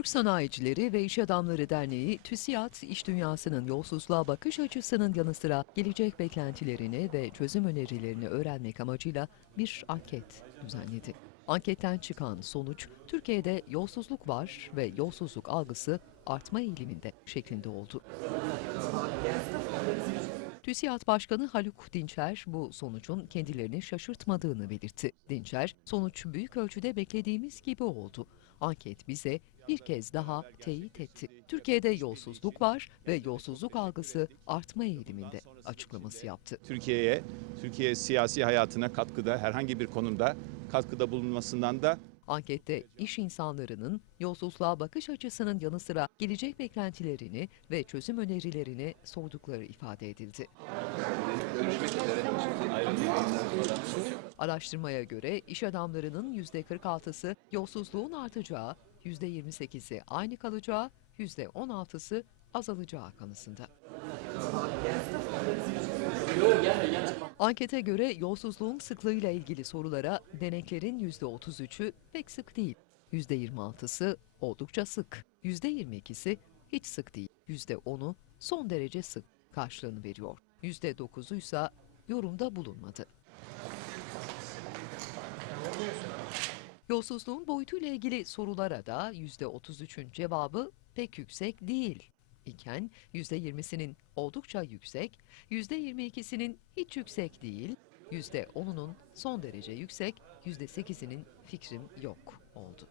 Türk Sanayicileri ve İş Adamları Derneği, TÜSİAD, iş dünyasının yolsuzluğa bakış açısının yanı sıra gelecek beklentilerini ve çözüm önerilerini öğrenmek amacıyla bir anket düzenledi. Anketten çıkan sonuç, Türkiye'de yolsuzluk var ve yolsuzluk algısı artma eğiliminde şeklinde oldu. TÜSİAD Başkanı Haluk Dinçer bu sonucun kendilerini şaşırtmadığını belirtti. Dinçer, sonuç büyük ölçüde beklediğimiz gibi oldu. Anket bize bir kez daha teyit etti. Türkiye'de yolsuzluk var ve yolsuzluk algısı artma eğiliminde açıklaması yaptı. Türkiye'ye, Türkiye siyasi hayatına katkıda, herhangi bir konumda katkıda bulunmasından da Ankette iş insanlarının yolsuzluğa bakış açısının yanı sıra gelecek beklentilerini ve çözüm önerilerini sordukları ifade edildi. Araştırmaya göre iş adamlarının %46'sı yolsuzluğun artacağı, %28'i aynı kalacağı, %16'sı azalacağı kanısında. Ankete göre yolsuzluğun sıklığıyla ilgili sorulara deneklerin %33'ü pek sık değil. %26'sı oldukça sık. %22'si hiç sık değil. %10'u son derece sık karşılığını veriyor. %9'u ise yorumda bulunmadı. Yolsuzluğun boyutuyla ilgili sorulara da %33'ün cevabı pek yüksek değil iken %20'sinin oldukça yüksek, %22'sinin hiç yüksek değil, %10'unun son derece yüksek, %8'inin fikrim yok oldu.